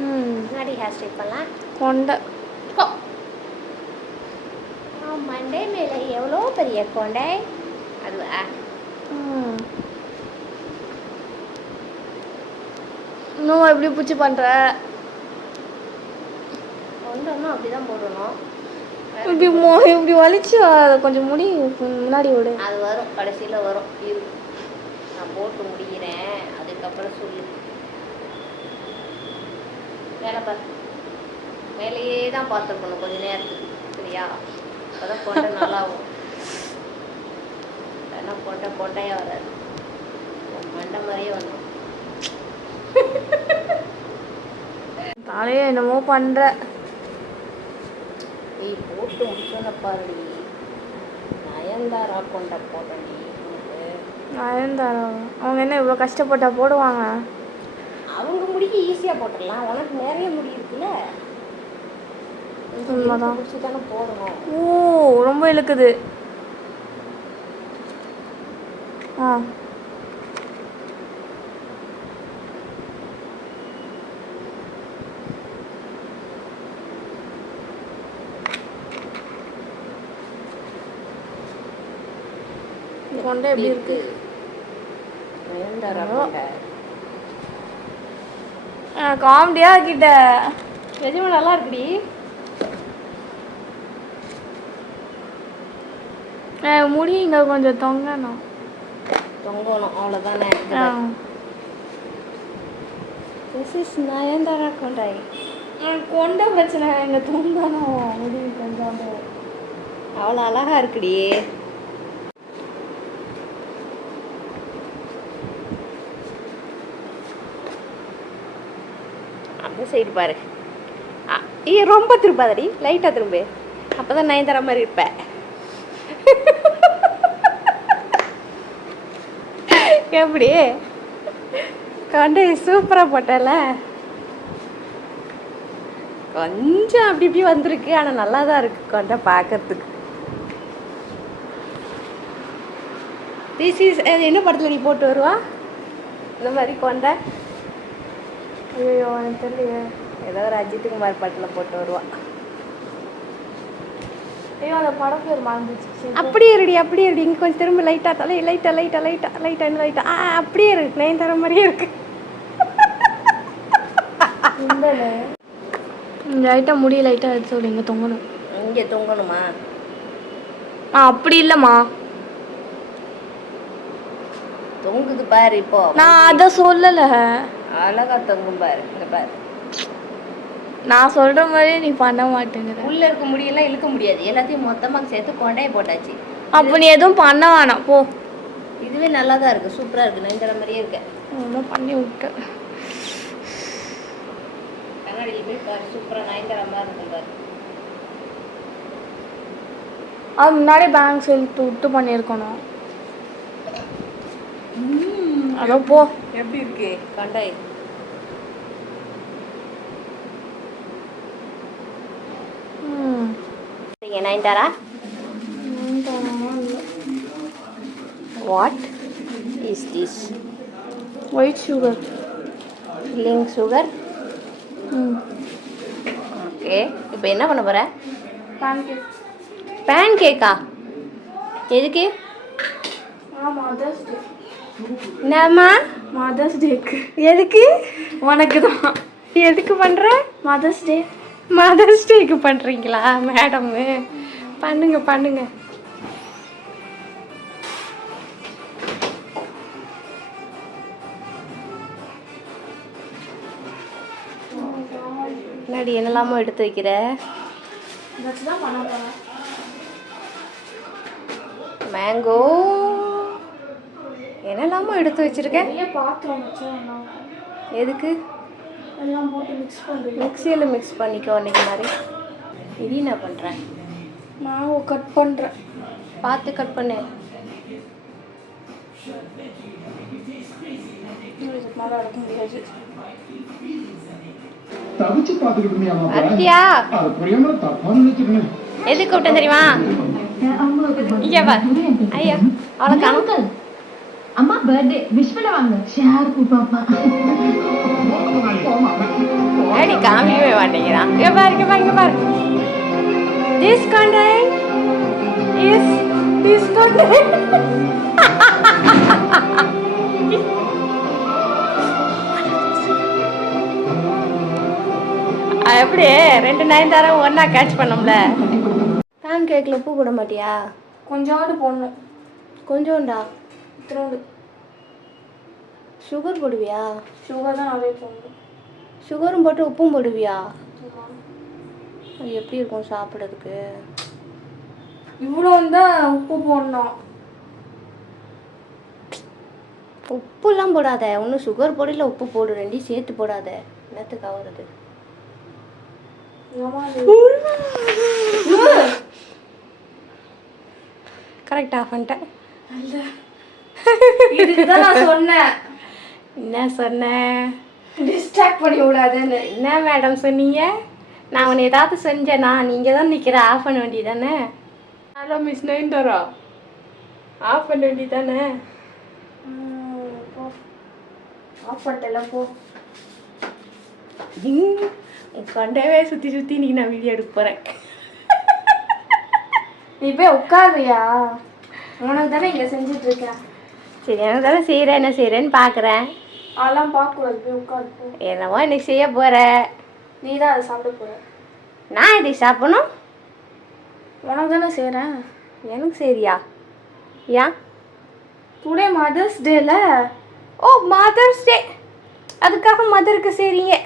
முன்னாடி hair style பண்ணலாம். கொண்டை மண்டே மேலே எவ்வளோ பெரிய கொண்டை அதுவா? இன்னும் எப்படி பூச்சி பண்ணுற? கொண்டோம்னா அப்படி தான் போடணும். இப்படி வலிச்சு அதை கொஞ்சம் முடி முன்னாடி விடு. அது வரும், கடைசியில் வரும். இரு, நான் போட்டு முடிகிறேன், அதுக்கப்புறம் சொல்லு. வேலை பாரு, மேலேயே தான் பார்த்துருக்கணும் கொஞ்சம் நேரத்துக்கு, சரியா? அப்போ தான் கொண்டை நல்லாவும். ஏன்னா கொண்டையாக வராது, மண்டை மாதிரியே வந்துடும். தலையே என்னமோ பண்ணுற. நீ போட்டு முடிச்சோன்னு பாருடி, நயன்தாரா கொண்டை போட்டடி. நயன்தாரா அவங்க என்ன இவ்வளோ கஷ்டப்பட்டா போடுவாங்க? அவங்க முடிக்கு ஈஸியாக போட்டுடலாம், உனக்கு நிறைய முடி இருக்குல்ல, உண்மைதான். பிடிச்சி தானே போடணும். ஓ ரொம்ப இழுக்குது. கொண்டை எப்படி இருக்கு? காமெடியா கிட்ட நிஜமா நல்லா இருக்குடி. முடி இங்க கொஞ்சம் தொங்கணும், அவ்வளோதானே. திஸ் இஸ் நயன்தாரா கொண்டை. கொண்டை பிரச்சனை இங்க தொங்கணும், முடி கொஞ்சம் அவ்வளோ அழகா இருக்குடி. அந்த சைடு பாரு. ரொம்ப திருப்பாதடி, லைட்டாக திரும்பு, அப்போ தான் நயன்தாரா மாதிரி இருப்பேன். எப்படி கொண்டை சூப்பராக போட்டல, கொஞ்சம் அப்படி இப்படி வந்திருக்கு, ஆனால் நல்லா தான் இருக்கு கொண்டை பார்க்கறதுக்கு. அது என்ன படத்தில் நீ போட்டு வருவா இந்த மாதிரி கொண்டை? ஐயோ எனக்கு தெரியலையே, ஏதோ ஒரு அஜித் குமார் பாட்டில் போட்டு வருவா. ஐயோ அந்த படம் பேர் மறந்துச்சு. அப்படியே இருடி, அப்படியே இருடி, இங்கே கொஞ்சம் திரும்ப லைட்டாக லைட்டாக அப்படியே இருக்கு, நயன்தாரா மாதிரியே இருக்கு. லைட்டாக முடி லைட்டாக எடுத்து சொல்லி இங்கே தொங்கணும். இங்கே தொங்கணுமா? அப்படி இல்லைம்மா, தொங்குது பாரு. இப்போ நான் அதை சொல்லலை, அழகா தொங்கும் பாரு. இங்கே பாரு, நான் சொல்கிற மாதிரி நீ பண்ண மாட்டேங்கிற. உள்ளே இருக்க முடியெல்லாம் இழுக்க முடியாது, எல்லாத்தையும் மொத்தமாக சேர்த்து கொண்டையை போட்டாச்சு. அப்போ நீ எதுவும் பண்ண வேணாம் போ. இதுவே நல்லா தான் இருக்குது, சூப்பராக இருக்குது, நயன்தாரா மாதிரியே இருக்கு. ஒன்றும் பண்ணி விட்டு கண்ணாடியில் போய் பாரு, சூப்பராக நயன்தாரா மாதிரி இருக்கும் பாரு. அது முன்னாடி பேங்க்ஸ் இழுத்து விட்டு பண்ணியிருக்கணும். அதோ போ. எப்படி இருக்கு கொண்டை? Nayanthara what is this? White sugar, இல்லைங்க சுகர். ஓகே, இப்போ என்ன பண்ண போகிற? பேன் கேக்கா? எதுக்கு? என்னம்மா? மதர்ஸ் டேக்கு. எதுக்கு? உனக்கு தான். எதுக்கு பண்ணுற? Mother's day. மதர்ஸ் டேக்கு பண்ணுறீங்களா மேடமு? பண்ணுங்க. என்னடி என்னெல்லாமோ எடுத்து வைக்கிற? மேங்கோ என்னெல்லாமோ எடுத்து வச்சிருக்கேன். எதுக்கு? எல்லாம் போட்டு மிக்ஸ் பண்ணுறேன். மிக்சியில் மிக்ஸ் பண்ணிக்கோ அன்றைக்கி மாதிரி. இது என்ன பண்ணுறேன்? மாவு கட் பண்ணுறேன். பார்த்து கட் பண்ணு. எதுக்கு கூப்பிட்டேன் தெரியுமா? இங்கே வா. ஐயா அவளை காணும். அம்மா பர்த்டே விஷ் பண்ண வாங்க. ஷேர் பாப்பா. அடி காமிக்கவே மாட்டேங்கிறான். இங்க பாரு. This content is this content. எப்படி 2 நயன்தாரா ஒண்ணா கேட்ச் பண்ணோம்ல. பேன் கேக்ல உப்பு போட மாட்டியா? கொஞ்சோண்டு போடணும். கொஞ்சோண்டா? இத்தனோண்டு. சுகர் போடுவியா? சுகர் தான் நிறைய போடணும். சுகரும் போட்டு உப்பும் போடுவியா? அது எப்படி இருக்கும் சாப்பிட்றதுக்கு? இவ்வளோ தான் உப்பு போடணும். உப்புலாம் போடாத. ஒன்றும் சுகர் போடல, உப்பு போடு, ரெண்டையும் சேர்த்து போடாத. என்னத்துக்கு ஆகுறது? கரெக்ட் ஆஃப் பண்ணிட்டேன். இதுதான் நான் சொன்னேன். என்ன சொன்னேன்? டிஸ்ட்ராக்ட் பண்ணி விடாதுன்னு. என்ன மேடம் சொன்னீங்க? நான் உன்னை ஏதாவது செஞ்சேனா? நீங்கள் தான் நிற்கிற, ஆஃப் பண்ண வேண்டியதானே? ஹலோ மிஸ் நயன்தாரா, ஆஃப் பண்ண வேண்டியதானே? ஆஃப் பண்ணிட்டல போ. கண்டவே சுற்றி இன்னைக்கு நான் வீடியோ எடுக்க போகிறேன். நீ போய் உட்காருறியா? உனக்கு தானே இங்கே செஞ்சுட்டு இருக்கேன். சரி, எனக்கு தானே செய்கிறேன், என்ன செய்கிறேன்னு பார்க்குறேன். அதெல்லாம் பார்க்கக்கூடாது, போய் உட்காரு. என்னவோ இன்னைக்கு செய்ய போகிற. நீ தான் அதை சாப்பிட போகிற. நான் இதை சாப்பிடணும்? உனக்கு தானே செய்கிறேன். எனக்கு சரியா? ஏன்? டுடே மதர்ஸ் டேல. ஓ, மதர்ஸ் டே. அதுக்காக மதருக்கு செய்கிறீங்க?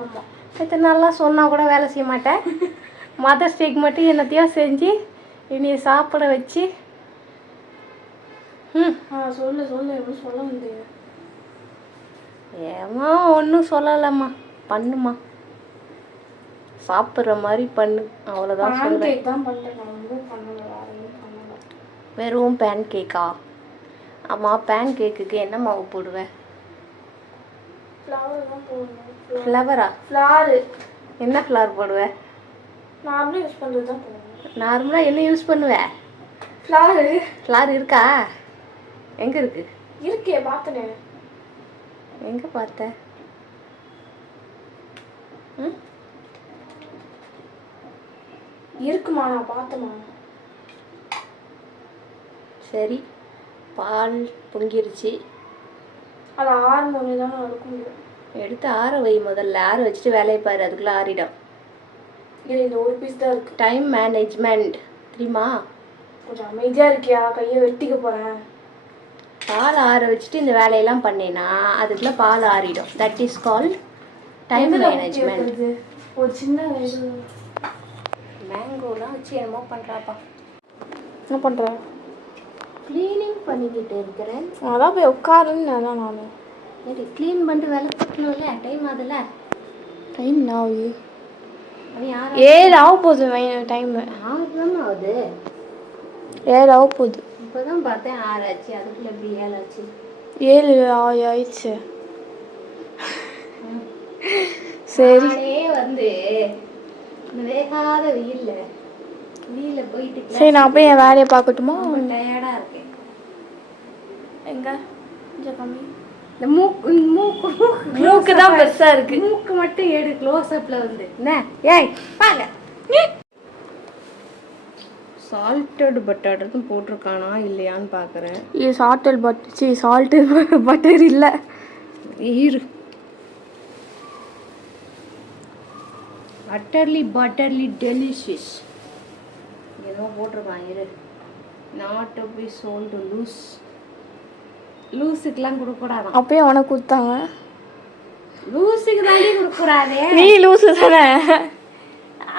ஆமாம். எத்தனை நாள்லாம் சொன்னால் கூட வேலை செய்ய மாட்டேன். மதர்ஸ் டேக்கு மட்டும் என்னத்தையோ செஞ்சு இனிய சாப்பிட வச்சு. சொல்லு எப்படி சொல்ல முடியாது. ஏமா ஒன்றும் சொல்லலம்மா, பண்ணுமா, சாப்பிட்ற மாதிரி பண்ணு, அவ்வளோதான் சொல்லுவேன். தான் பண்ணுறேன். வெறும் பேன் கேக்கா? ஆமாம், பேன் கேக்குக்கு என்ன மாவு போடுவேன்? ஃப்ளவரா? ஃப்ளாரு. என்ன ஃப்ளவர் போடுவேன்? நார்மலாக யூஸ் பண்ணுறது தான் போடுவேன். நார்மலாக என்ன யூஸ் பண்ணுவேன்? ஃப்ளார் இருக்கா? எங்கே இருக்கு? இருக்கே, பார்த்தனே. எங்கே பார்த்த? இருக்குமா, நான் பார்த்தேம்மா. சரி, பால் பொங்கிருச்சு. அது 6 மணி தான் இருக்கும். எடுத்து ஆற வை முதல்ல. ஆற வச்சுட்டு வேலையை பாரு, அதுக்குள்ளே ஆறிடும். இது இந்த ஒரு பீஸ் தான் இருக்குது. டைம் மேனேஜ்மெண்ட் தெரியுமா? கொஞ்சம் அமைதியாக இருக்கியா? கையை வெட்டிக்க போகிறேன். பால் ஆற வச்சுட்டு இந்த வேலையெல்லாம் பண்ணேன்னா அதுக்குள்ளே பால் ஆறிடும். That is called time management. ஒரு சின்ன மேங்கோலாம் வச்சு என்னமோ பண்ணுறாப்பா. என்ன பண்ணுற? க்ளீனிங் பண்ணிக்கிட்டு இருக்கிறேன். அதான் போய் உட்காருன்னு அதான் நான். சரி, க்ளீன் பண்ணிட்டு வேலை பார்க்கணும்ல, டைம் ஆகுதுல்ல. டைம் ஆகுது. அது யார்? 7 ஆக போகுது டைமு. 6 தான் ஆகுது. 7 ஆக போகுது. இப்போ தான் பார்த்தேன் 6 ஆச்சு. அதுக்குள்ளே எப்படி 7 ஆச்சு? 7 ஆயிடுச்சு. சரி, வந்து இந்த வேகாத வெயில்ல போயிட்டு சரி நான் போய் என் வேலையை பார்க்கட்டுமா? டயர்டாக இருக்கேன். எங்க கொஞ்சம் கம்மி. இந்த மூக்கு தான் பெருசாக இருக்கு. மூக்கு மட்டும் எடு க்ளோஸ் அப்பில் வந்து. என்ன ஏய் பாருங்க, சால்ட்டட் பட்டர்னு போட்டிருக்கானா இல்லையான்னு பார்க்குறேன். இது சால்ட்டு பட்டர் இல்லை. இரு, பட்டர்லி டெலிஷியஸ் ஏதோ போட்டிருக்கான். இரு, நாட் டு பி சோல்டு லூஸுக்கெல்லாம் கொடுக்கக்கூடாது. அப்பயே உனக்கு கொடுத்தாங்க. லூஸுக்கு தாண்டி கொடுக்கக்கூடாதே. நீ லூஸு தானே?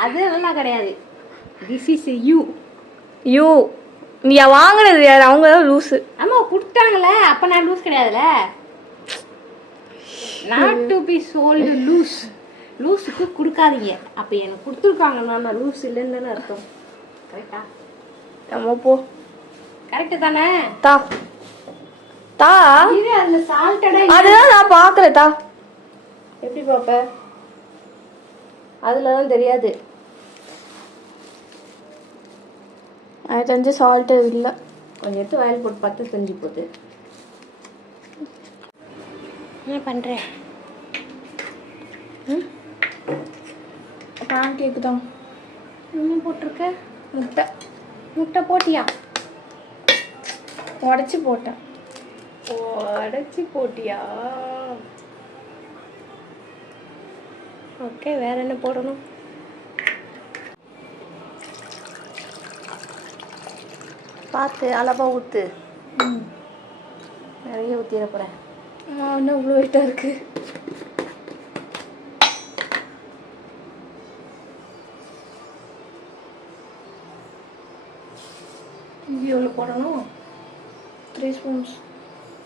அது எல்லாம் கிடையாது. This is you. நீ வாங்கினது யார்? அவங்க தான் லூஸு. ஆமாம், கொடுத்தாங்களே, அப்போ நான் லூஸ் கிடையாதுல்ல. நாட் டு பி சோல்டு லூஸுக்கு கொடுக்காதீங்க. அப்போ எனக்கு கொடுத்துருக்காங்கன்னா நான் லூஸ் இல்லைன்னு தானே அர்த்தம். கரெக்டா? நம்ம போ. கரெக்டு தானே? தா இது அந்த சால்ட்டடா அதுதான் நான் பார்க்குறேன். தா எப்படி பார்ப்ப? அதில் தான் தெரியாது. எனக்கு தெரிஞ்சு சால்ட்டு இல்லை. கொஞ்சம் எடுத்து வயல் போட்டு 10 செஞ்சு போகுது. என்ன பண்ணுறேன்? பேன் கேக்கு தான். என்ன போட்டிருக்க? முட்டை முட்டை போட்டியா? உடச்சி போட்டேன். உடச்சி போட்டியா? ஓகே, வேற என்ன போடணும்? பார்த்து அளவாக ஊற்று. நிறைய ஊற்றிட போகிறேன். இன்னும் இவ்வளோ வெயிட்டாக இருக்குது. எவ்வளோ போடணும்? 3 ஸ்பூன்ஸ்.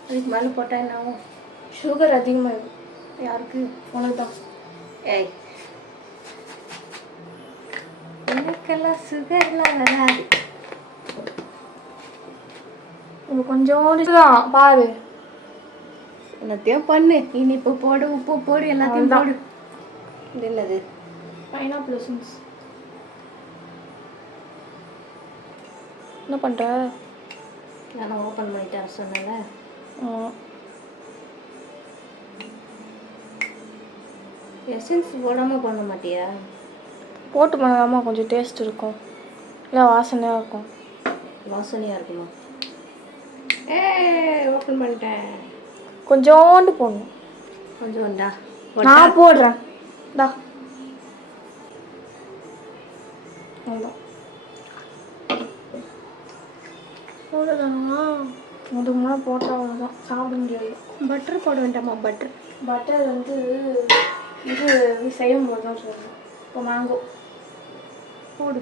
அதுக்கு மேலே போட்டால் என்ன ஆகும்? சுகர் அதிகமாகிடும். யாருக்கு? உனக்கு தான். ஏய், எனக்கெல்லாம் சுகர்லாம் வராது. உங்களுக்கு கொஞ்சோண்டு தான் பாரு. எல்லாத்தையும் பண்ணு. இனிப்பு போடு, உப்பு போடு, எல்லாத்தையும் போடு. இது என்னது? Pineapple essence. என்ன பண்ணுற? நான் ஓப்பன் பண்ணிட்டேன் சொன்னேன்ல. எசன்ஸ் போடாமல் பண்ண மாட்டியா? போட்டு பண்ணாதாம்மா கொஞ்சம் டேஸ்ட் இருக்கும், இல்லை வாசனையாக இருக்கும். வாசனையாக இருக்குமா? ஓப்பன் பண்ணிட்டேன். கொஞ்சோண்டு போடணும். கொஞ்சோண்டா நான் போடுறேன். டா அவ்வளோதான். அவ்வளோதானா? அதுக்கு முன்னாடி போட்டால் அவ்வளோதான், சாப்பிட முடியாது. பட்டர் போட வேண்டாமா? பட்டர் வந்து இது செய்யும் போது தான் சொல்லணும். இப்போ மேங்கோ போடு.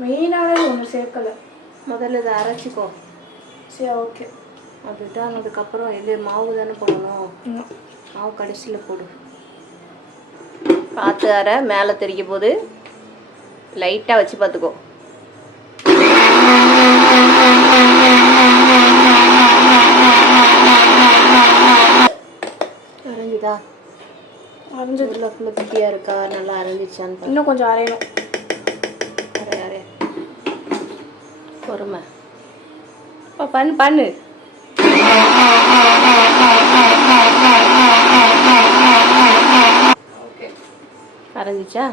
மெயினாகவே ஒன்று சேர்க்கலை. முதல்ல இதை அரைச்சிக்கோ. சரி, ஓகே. அதுதான் அதுக்கப்புறம் இது மாவு தானே போடணும். மாவு கடைசியில் போடு. பார்த்து அரை, மேலே தெரிய போது லைட்டாக வச்சு பார்த்துக்கோ. அரைஞ்சுதா? அரைஞ்சது உள்ள ஃபுல்லாக குட்டியாக இருக்கா? நல்லா அரைஞ்சிச்சான்னு பாரு. இன்னும் கொஞ்சம் அரையணும். அரை பொறுமை. பண்ணு. ஓகே, அரைஞ்சிச்சா?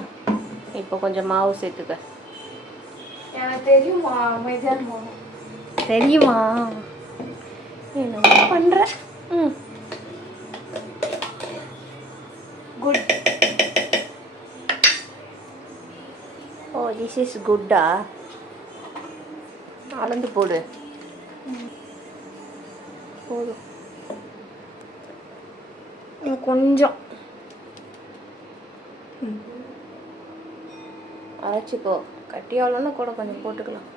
இப்போ கொஞ்சம் மாவு சேர்த்துக்க. எனக்கு தெரியுமா மைதான் மாவு தெரியுமா? என்ன பண்ணுற? குட். ஓ, திஸ் இஸ் குட்டா? அளந்து போடு. போதும். கொஞ்சம் அரைச்சிக்கோ. கட்டியாவலன்னா கூட கொஞ்சம் போட்டுக்கலாம்.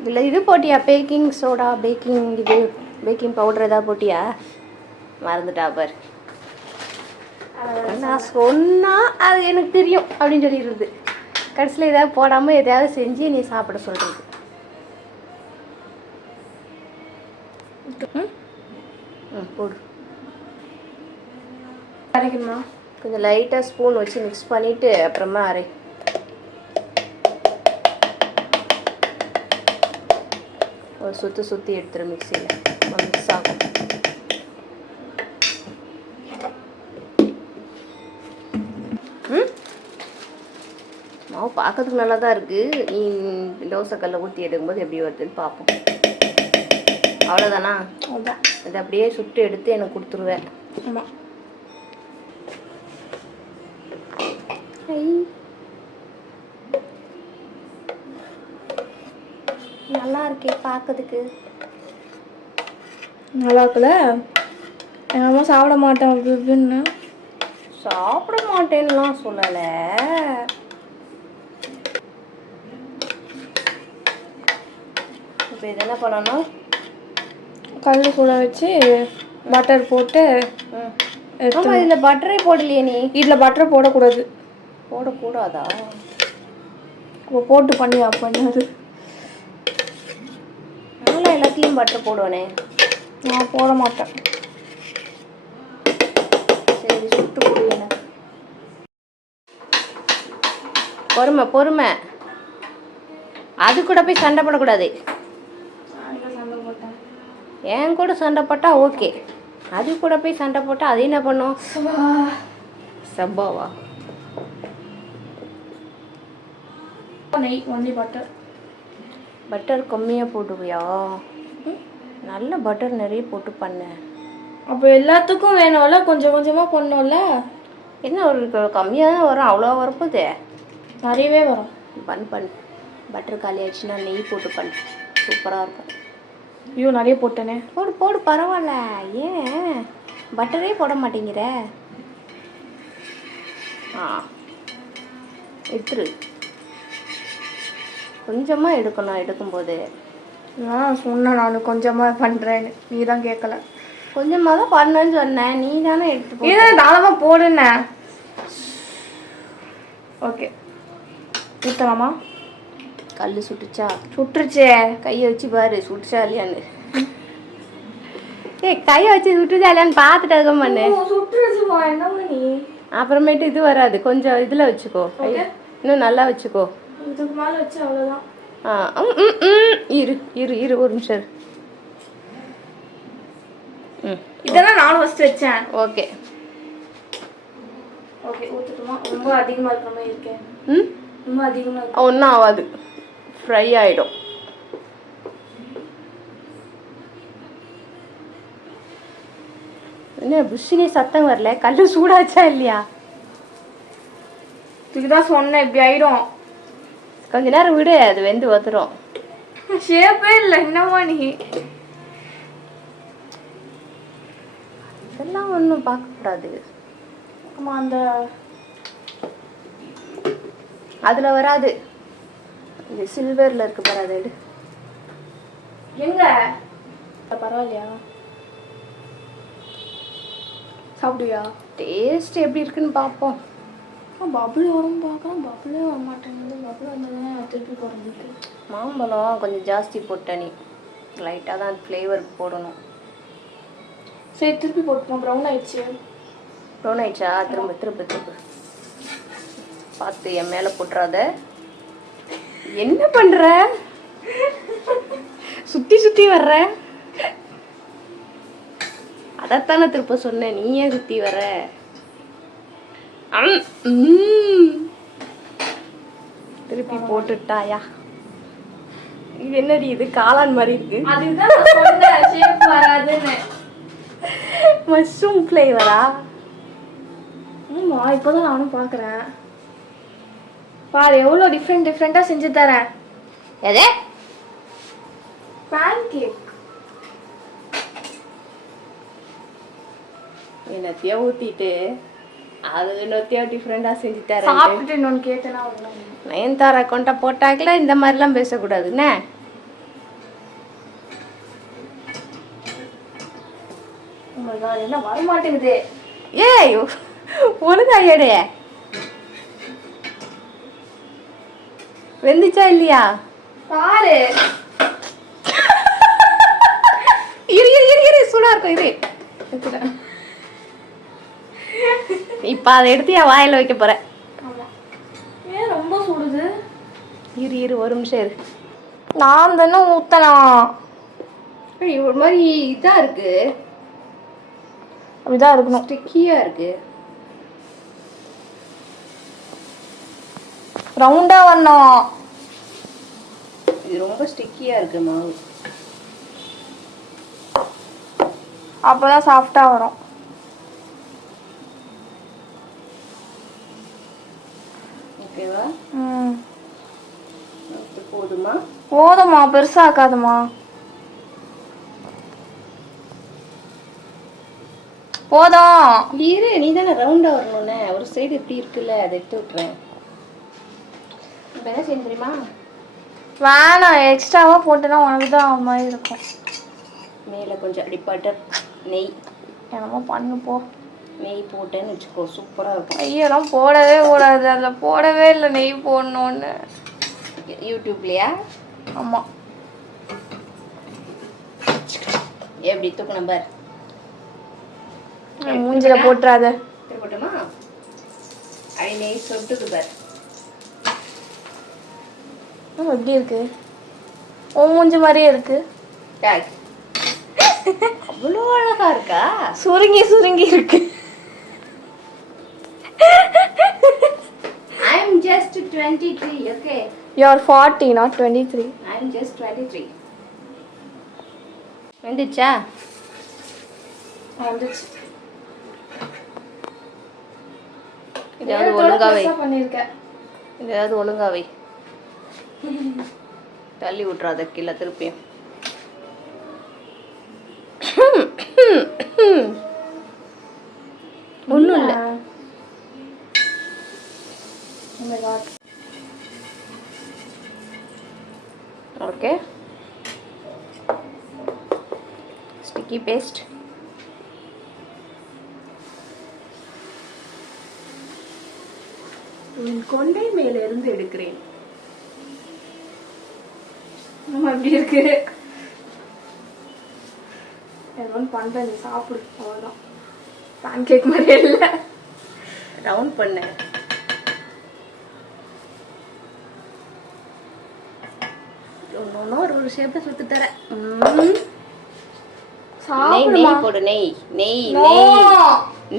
இதில் இது போட்டியா? பேக்கிங் சோடா, பேக்கிங் பவுடர் ஏதாவது போட்டியா? மறந்துட்டா பார். நான் சொன்னா அது எனக்கு தெரியும் அப்படின்னு சொல்லிடுறது. கடைசியில் ஏதாவது போடாமல் எதையாவது செஞ்சு நீ சாப்பிட சொல்கிறது. போடு. அரைக்கணுமா? கொஞ்சம் லைட்டாக ஸ்பூன் வச்சு மிக்ஸ் பண்ணிவிட்டு அப்புறமா அரை. ஒரு சுற்றி எடுத்துரு மிக்சியில். மிக்ஸ் ஆகும். மாவு பார்க்கறதுக்கு நல்லா தான் இருக்குது. நீ தோசைக்கல்ல ஊற்றி எடுக்கும்போது எப்படி வருதுன்னு பார்ப்போம். அவ்வளோதானா? அதான். அதை அப்படியே சுட்டு எடுத்து எனக்கு கொடுத்துருவேன். ஆமாம். நல்லா இருக்கே பார்க்கறதுக்கு. நல்லா இருக்குல்ல? எங்கள் அம்மா சாப்பிட மாட்டேன் அப்படின்னு. சாப்பிட மாட்டேன்னுலாம் சொல்லலை. இப்போ இது என்ன பண்ணணும்? கல் கூட வச்சு பட்டர் போட்டு. ஆமாம், இதில் பட்டரே போடலையே நீ. இதில் பட்டர் போடக்கூடாது. போடக்கூடாதா? இப்போ போட்டு பண்ணியா பண்ணாது. அதெல்லாம் எல்லாத்தையும் பட்டர் போடுவேனே. நான் போட மாட்டேன். சரி, சுட்டு கொடு எனக்கு. பொறுமை. அது கூட போய் சண்டை போடக்கூடாது. என் கூட சண்டை போட்டா ஓகே. அது கூட போய் சண்டை போட்டால் அது என்ன பண்ணும்? சப்பாவா? நெய் ஒன்லி பட்டர். பட்டர் கம்மியாக போட்டுவியா? நல்ல பட்டர் நிறைய போட்டு பண்ண. அப்போ எல்லாத்துக்கும் வேணும்ல, கொஞ்சம் கொஞ்சமாக பண்ணோம்ல. என்ன ஒரு கம்மியாக தான் வரும், அவ்வளோ வரப்போதே? நிறையவே வரும். பண்ணு பட்டர் காலி ஆயிடுச்சுன்னா நெய் போட்டு பண்ணு, சூப்பராக இருக்கும். ஐயோ நிறைய போட்டேனே. போடு பரவாயில்ல. ஏன் பட்டரே போட மாட்டேங்கிற? எடுத்துரு. கொஞ்சமாக எடுக்கணும். எடுக்கும்போது நான் சொன்னேன் நான் கொஞ்சமாக பண்ணுறேன்னு, நீ தான் கேட்கல. கொஞ்சமாக தான் பண்ணேன்னு சொன்னேன், நீ தானே எடுத்து போ. ஏன் தாராளமாக போடுன்னேன். ஓகே ஊற்றலாமா? கல் சுட்டுச்சா? சுட்டுருச்சே. கையை வச்சு பாரு சுட்டுச்சா இல்லையான்னு. கையை வச்சு சுட்டுச்சா இல்லையான்னு பார்த்துட்டு அதுக்கு பண்ணு. சுட்டுருச்சுமா, என்ன நீ? அப்புறமேட்டு இது வராது, கொஞ்சம் இதில் வச்சுக்கோ. இன்னும் நல்லா வச்சுக்கோ. இதுக்கு மேலே வச்சு அவ்வளோதான். இரு ஒரு நிமிஷம். இதெல்லாம் நானும் ஃபஸ்ட்டு வச்சேன். ஓகே ஊற்றுட்டுமா? ரொம்ப அதிகமாக இருக்கிற மாதிரி இருக்கேன். ரொம்ப அதிகமாக இருக்கு. ஒன்றும் ஆகாது, ஃப்ரை ஆகிடும். என்ன புஷ்ஷினே சத்தம் வரல? கல் சூடாச்சா இல்லையா? இதுதான் சொன்னேன், இப்படி ஆயிடும். கொஞ்ச நேரம் விடு, அது வெந்து வந்துடும். ஷேப்பே இல்லை. என்னமா நீ? இதெல்லாம் ஒன்றும் பார்க்கக்கூடாது. ஆமாம், அந்த அதில் வராது, இது சில்வரில் இருக்கு பாரு, அது எடு. எங்க? பரவாயில்லையா? சாப்பிடுவியா? டேஸ்ட் எப்படி இருக்குன்னு பார்ப்போம். பபுள் வரும் பார்க்கலாம், பபுளே வர மாட்டேங்குது. பபுள் வந்ததுன்னா திருப்பி போடுறதுக்கு. மாம்பழம் கொஞ்சம் ஜாஸ்தி போட்ட, நீ லைட்டாக தான் ஃப்ளேவர் போடணும். சரி திருப்பி போட்டுப்போம். ப்ரௌன் ஆயிடுச்சு. ப்ரௌன் ஆயிடுச்சா? திரும்ப பார்த்து என் மேலே போட்டுறாத. என்ன பண்ணுற? சுற்றி வர்ற. அதைத்தானே திருப்ப சொன்னேன், நீ ஏன் சுற்றி வர? திருப்பி போட்டுட்டாயா? இது என்னடி, இது காளான் மாதிரி இருக்கு. அதுதான் சொன்னேன் ஷேப் வராதுன்னு. மஷ்ரூம் ஃப்ளேவரா? ஆமா, இப்போதான் நானும் பார்க்குறேன். பாரு எவ்வளோ டிஃப்ரெண்ட்டாக செஞ்சு தரேன். எதே? Pancake. என்னத்தையோ ஊற்றிட்டு அது இன்னொத்தையோ டிஃப்ரெண்டாக செஞ்சு தரேன். சாப்பிட்டுட்டு இன்னொன்று கேட்டேன்னா நயன்தாரா கொண்டா போட்டாக்கல இந்த மாதிரிலாம் பேசக்கூடாதுண்ணே. உங்களுக்கு என்ன வரமாட்டேங்குது? ஏய் ஒழுங்கா எடு. வெந்துச்சா இல்லையா பாரு. இரு சூடா இருக்கும். இரு இப்ப அதை எடுத்து என் வாயில வைக்க போறேன். ஏன் ரொம்ப சுடுது? இரு ஒரு நிமிஷம் இரு. நான் தானே ஊத்தலாம். ஒரு மாதிரி இதா இருக்கு, அப்படிதான் இருக்கணும். ஸ்டிக்கியா இருக்கு. ரவுண்டா வரணும். இது ரொம்ப ஸ்டிக்கியா இருக்கு மாவு. அப்பதான் சாஃப்டா வரும். ஓகேவா? போதுமா? போதுமா? பெருசா ஆக்காதுமா? போதும். இரு, நீ தானே ரவுண்டா வரணும்னே. ஒரு சைடு இப்படி இருக்குல்ல, அதை எடுத்து விட்டுறேன். இப்போ என்ன செய்ய தெரியுமா? வேணாம், எக்ஸ்ட்ராவா போட்டுனா உனக்கு தான் மாதிரி இருக்கும். மேலே கொஞ்சம் அடி பட்டர் நெய் என்னமோ பண்ணு போ. நெய் போட்டேன்னு வச்சுக்கோ, சூப்பராக இருக்கும். நெய்யெல்லாம் போடவே கூடாது, அதில் போடவே இல்லை நெய் போடணுன்னு. யூடியூப்லையா? ஆமாம். எப்படி தூக்கு நம்பர் மூஞ்சில போட்டுறாத. போட்டோமா? அடி நெய் சொட்டுக்கு பார். எப்படி இருக்கு? உன் மூஞ்சி மாதிரியே இருக்கு. அவ்வளோ அழகா இருக்கா? சுருங்கி சுருங்கி இருக்கு. I am just 23, okay? You are 40, not 23. I am just 23. வந்துச்சா? வந்துச்சு. இதாவது ஒழுங்காவே பண்ணிருக்கேன். இதாவது ஒழுங்காவே தள்ளி விட்றாத கீழே திருப்பியும். ஒன்றும் இல்லை. Okay, sticky paste. என் கொண்டை மேல இருந்து எடுக்கிறேன். நம்ம எப்படி இருக்கு? எதுவும் பண்ற, நீ சாப்பிடு, அவ்வளோதான். பேன் கேக் மாதிரியே இல்லை. ரவுண்ட் பண்ண. ஒரு ஷேப்பை சுத்து தரேன். நெய் நெய் போடு. நெய் நெய்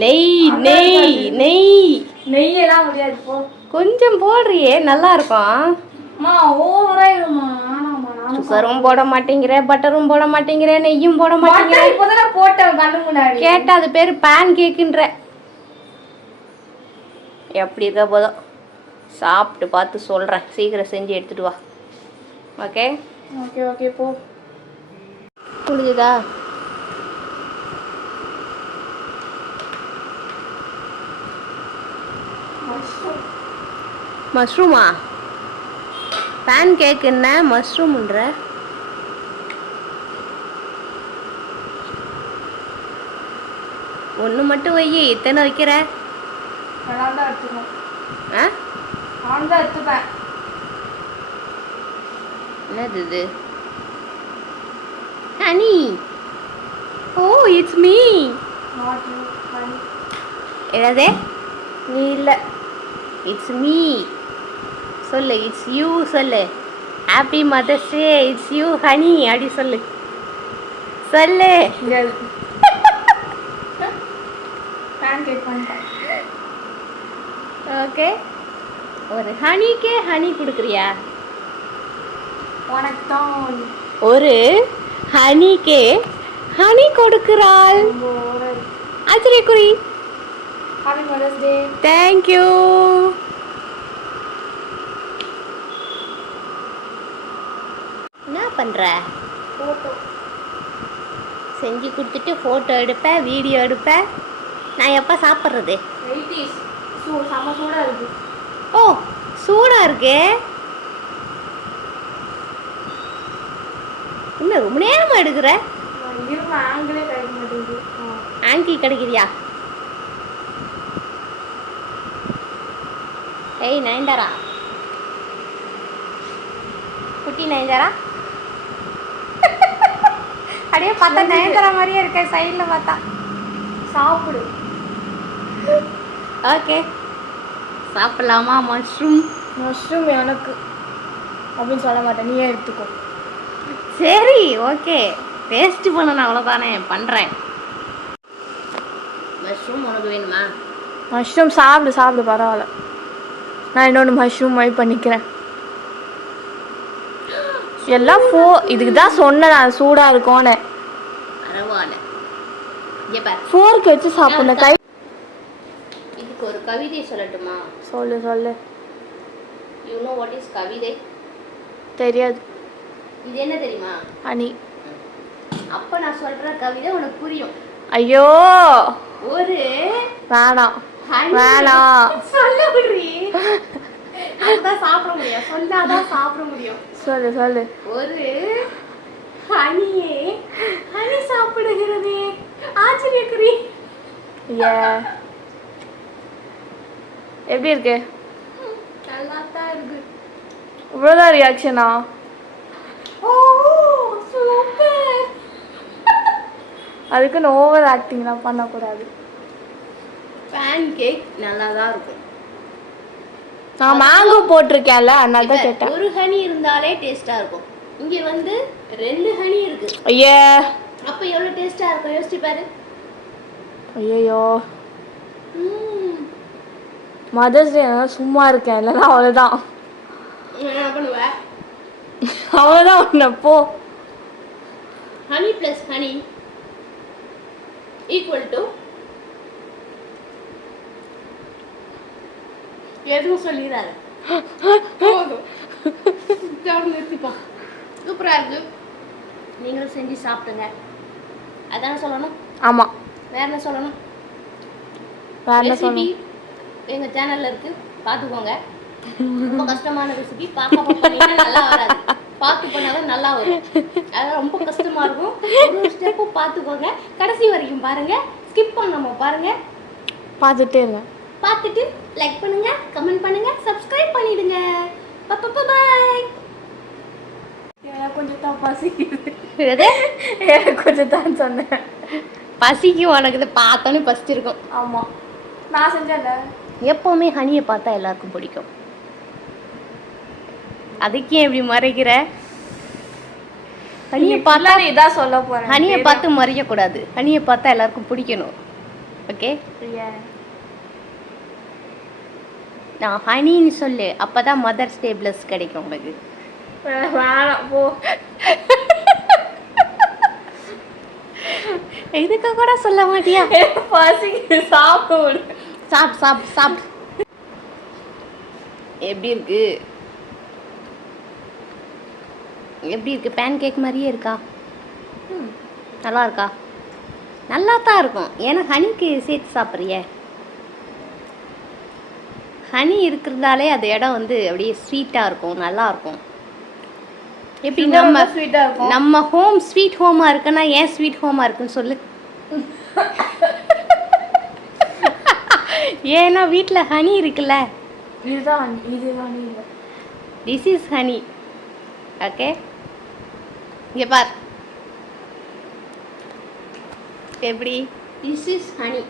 நெய் நெய் நெய். நெய்யெல்லாம் முடியாது, போ. கொஞ்சம் போடுறியே, நல்லா இருக்கும். சுகரும் போட மாட்டேங்கிற, பட்டரும் போட மாட்டேங்கிற, நெய்யும் போட மாட்டேங்கிற. இப்போதான் போட்டேன் கண்ணு முன்னாடி. கேட்டா அது பேரு பேன் கேக்குன்ற. எப்படி இருக்க போதும், சாப்பிட்டு பார்த்து சொல்றேன். சீக்கிரம் செஞ்சு எடுத்துட்டு வா. ஓகே ஓகே ஓகே, போ. புரிஞ்சுதா? மஷ்ரூமா? பேன் கேக் என்ன மஷ்ரூம்ன்ற? ஒன்று மட்டும் வை, எத்தனை வைக்கிற? என்னது இது? ஹனி. Oh, it's me. என்னது? நீ இல்லை. இட்ஸ் மீ சொல்லு. இட்ஸ் யூ சொல்லு. Happy mother's day. It's you honey அப்படி சொல்லு. சொல்லு. ஓகே, ஒரு ஹனிக்கே ஹனி கொடுக்குறியா? ஒரு ஹனிக்கே ஹனி கொடுக்கிறாள். ஆச்சரியக்குறி. Happy mother's day. தேங்க்யூ. என்ன பண்ற? போட்டோ செஞ்சு கொடுத்துட்டு ஃபோட்டோ எடுப்பேன், வீடியோ எடுப்பேன். நான் எப்போ சாப்பிட்றது? செம்ம சூடாக இருக்கு. ஓ, சூடாக இருக்கே. இன்னும் ரொம்ப நேரமாக எடுக்கிற. ஆங்கிலே கிடைக்க மாட்டேங்குது. ஆங்கி கிடைக்கிறியா? ஏய் நயன்தாரா, குட்டி நயன்தாரா. அப்படியே பார்த்தா நயன்தாரா மாதிரியே இருக்க, சைடில் பார்த்தா. சாப்பிடு. ஓகே, சாப்பிடலாமா? மஷ்ரூம். மஷ்ரூம் எனக்கு அப்படின்னு சொல்ல மாட்டேன், நீயே எடுத்துக்கோ. சரி, ஓகே. டேஸ்ட் பண்ணணும், அவ்வளோதானே. பண்ணுறேன். மஷ்ரூம் உனக்கு வேணுமா? மஷ்ரூம் சாப்பிடு சாப்பிடு, பரவாயில்ல. நான் இன்னொன்று மஷ்ரூம் வை பண்ணிக்கிறேன். எல்லாம் இதுக்கு தான் சொன்னேன் நான் சூடாக இருக்கும்னு. பரவாயில்ல. ஃபோர்க்கு வச்சு சாப்பிடணும். கை இதுக்கு ஒரு கவிதை சொல்லட்டுமா? சொல்லு சொல்லு. யூ நோ வாட் இஸ் கவிதை? தெரியாது. இது என்ன தெரியுமா? ஹனி. அப்போ நான் சொல்ற கவிதை உனக்கு புரியும். ஐயோ, ஒரு வேணாம் வேணாம். சொல்ல விடுறீ. அதான் சாப்பிட முடியும், சொல்லாதான் சாப்பிட முடியும். சொல்லு சொல்லு. ஒரு ஹனியே ஹனி சாப்பிடுகிறதே. ஆச்சரியக்குறி. எப்படி இருக்கு? நல்லா தான் இருக்கு. இவ்வளோதான் ரியாக்ஷனா? ஓ சூப்பர். அதுக்குன்னு ஓவர் ஆக்டிங்லாம் பண்ணக்கூடாது. பேன் கேக் நல்லா தான் இருக்கும். நான் மேங்கோ போட்டிருக்கேன்ல, அதனால தான் கேட்டேன். ஒரு ஹனி இருந்தாலே டேஸ்டா இருக்கும். இங்க வந்து 2 ஹனி இருக்கு. ஐயே, அப்போ எவ்வளோ டேஸ்ட்டாக இருக்கும் யோசிச்சு பாரு. ஐயோ மதர்ஸ் டே சும்மா இருக்கேன் இல்லைன்னா அவ்வளோதான். என்ன பண்ணுவேன்? அவ்வளோதான் உன்னப்போ. Honey plus honey equal to எதுவும் சொல்லிடாது. போதும், நிறுத்திப்பா. சூப்பராக இருக்கு. நீங்களும் செஞ்சு சாப்பிடுங்க. அதானே சொல்லணும். ஆமாம், வேற என்ன சொல்லணும்? வேற என்ன ரெசிபி சொல்லணும்? எங்கள் சேனலில் இருக்கு, பார்த்துக்கோங்க. ரொம்ப கஷ்டமான ரெசிபி, பார்க்காம பண்ணீங்கன்னா நல்லா வராது. பார்த்து பண்ணாதான் நல்லா வரும். அதெல்லாம் ரொம்ப கஷ்டமா இருக்கும். ஒரு ஸ்டெப்பும் பார்த்துக்கோங்க, கடைசி வரைக்கும் பாருங்க, ஸ்கிப் பண்ணாம பாருங்க. பார்த்துட்டே இருங்க. பார்த்துட்டு லைக் பண்ணுங்க, கமெண்ட் பண்ணுங்க, சப்ஸ்கிரைப் பண்ணிடுங்க. பாய். எனக்கு கொஞ்சம் தான் பசிக்குது. எது? எனக்கு கொஞ்சம் தான் சொன்னேன். பசிக்கு உனக்கு இதை பார்த்தோன்னே பசிச்சிருக்கும். ஆமாம், நான் செஞ்சேன்ல. எப்போவுமே ஹனியை பார்த்தா எல்லாருக்கும் பிடிக்கும். அதுக்கே எப்படி மறைக்கிற? ஹனியை பார்த்தா இதான் சொல்ல போகிறேன். ஹனியை பார்த்து மறைக்கக்கூடாது. ஹனியை பார்த்தா எல்லாருக்கும் பிடிக்கணும். ஓகே, நான் ஹனின்னு சொல்லு, அப்பதான் மதர்ஸ் டே பிளஸ் கிடைக்கும் உனக்கு. வேணாம் போ. இதுக்கு கூட சொல்ல மாட்டியா? பசிக்கு சாப்பிடு. சாப்பிடு. எப்படி இருக்கு? பேன் கேக் மாதிரியே இருக்கா? நல்லா இருக்கா? நல்லா தான் இருக்கும். ஏன்னா ஹனிக்கு சேர்த்து சாப்பிட்றிய. ஹனி இருக்கிறதாலே அது இடம் வந்து அப்படியே ஸ்வீட்டாக இருக்கும், நல்லா இருக்கும். எப்படி நம்ம ஹோம் ஸ்வீட் ஹோமாக இருக்குன்னா ஏன் ஸ்வீட் ஹோமாக இருக்குன்னு சொல்லு. ஏன்னா வீட்டில் ஹனி இருக்குல்ல. இதுதான் இது ஹனி இல்லை. This is honey. ஓகே, இங்கே பார் எப்படி. This is honey.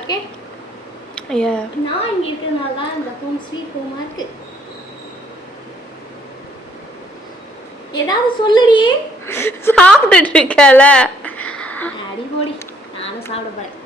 ஓகே, நான் இங்கே இருக்கிறதுனால தான் இந்த ஹோம் ஸ்வீட் ஹோமாக இருக்கு. ஏதாவது சொல்லுடியே. சாப்பிட்டுட்டு இருக்கல. அடிபோடி, நானும் சாப்பிட போறேன்.